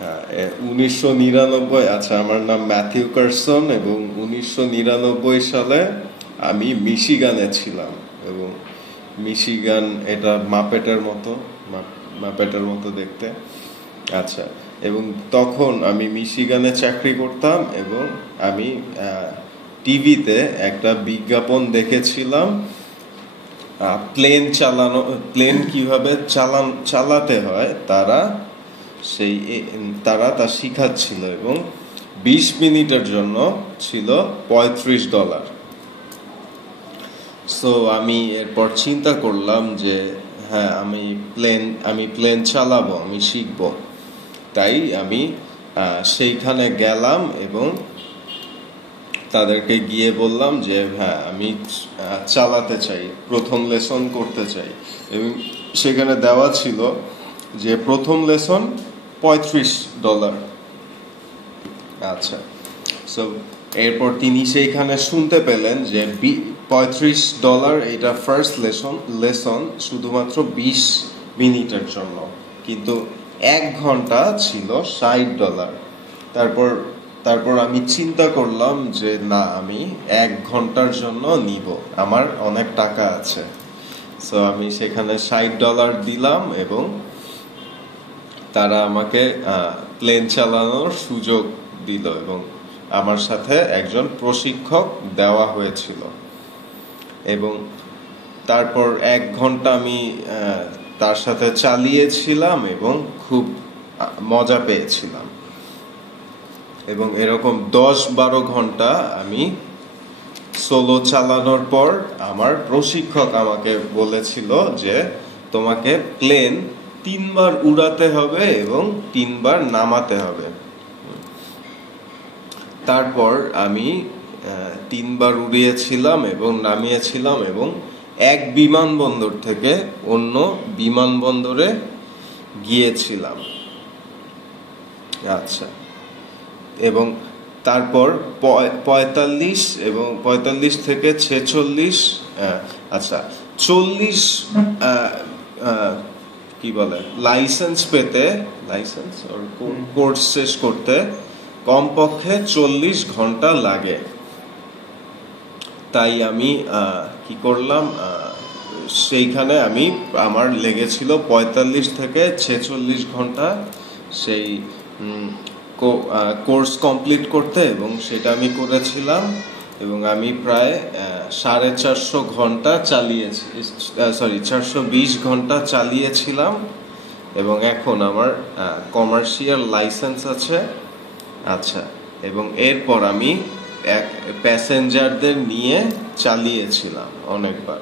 হ্যাঁ, 1999, আচ্ছা, আমার নাম ম্যাথিউ কারসন এবং 1999 সালে আমি মিশিগানে ছিলাম। এবং মিশিগান এটা মাপেটের মতো দেখতে। আচ্ছা, এবং তখন আমি মিশিগানে চাকরি করতাম এবং আমি টিভিতে একটা বিজ্ঞাপন দেখেছিলাম প্লেন কিভাবে চালাতে হয় তারা তা শিখাচ্ছিল এবং 20 মিনিটের জন্য ছিল $35। সো আমি এরপর চিন্তা করলাম যে হ্যাঁ, আমি প্লেন চালাবো, আমি শিখবো। তাই আমি সেইখানে গেলাম এবং তাদেরকে গিয়ে বললাম যে হ্যাঁ, আমি চালাতে চাই, প্রথম লেসন করতে চাই। এবং সেখানে দেওয়া ছিল যে প্রথম লেসন $35। আচ্ছা, সো এরপর তিনি সেইখানে শুনতে পেলেন যে $35 এটা ফার্স্ট লেসন শুধুমাত্র 20 মিনিটের জন্য, কিন্তু 1 ঘন্টা ছিল $60। তারপর আমি চিন্তা করলাম যে না, আমি 1 ঘন্টার জন্য নিব, আমার অনেক টাকা আছে। সো আমি সেখানে $60 দিলাম এবং তারা আমাকে প্লেন চালানোর সুযোগ দিল এবং আমার সাথে একজন প্রশিক্ষক দেওয়া হয়েছিল। এবং তারপর 1 ঘন্টা আমি তার সাথে চালিয়েছিলাম এবং খুব মজা পেয়েছিলাম। এবং এরকম 10-12 ঘন্টা আমি সোলো চালানোর পর আমার প্রশিক্ষক আমাকে বলেছিল যে তোমাকে প্লেন 3 বার উড়াতে হবে এবং 3 বার নামাতে হবে। তারপর আমি 3 বার উড়িয়েছিলাম এবং নামিয়েছিলাম এবং এক বিমানবন্দর থেকে অন্য বিমানবন্দরে গিয়েছিলাম। আচ্ছা, এবং তারপর 45 থেকে 46, আচ্ছা 40 কি বলে লাইসেন্স কোর্স শেষ করতে কমপক্ষে 40 ঘন্টা লাগে। তাই আমি কি করলাম, সেইখানে আমার লেগেছিল 45 থেকে 46 ঘন্টা সেই কোর্স কমপ্লিট করতে, এবং সেটা আমি করেছিলাম। এবং আমি প্রায় 450 ঘন্টা 420 ঘন্টা চালিয়েছিলাম এবং এখন আমার কমার্শিয়াল লাইসেন্স আছে। আচ্ছা, এবং এরপর আমি প্যাসেঞ্জারদের নিয়ে চালিয়েছিলাম অনেকবার।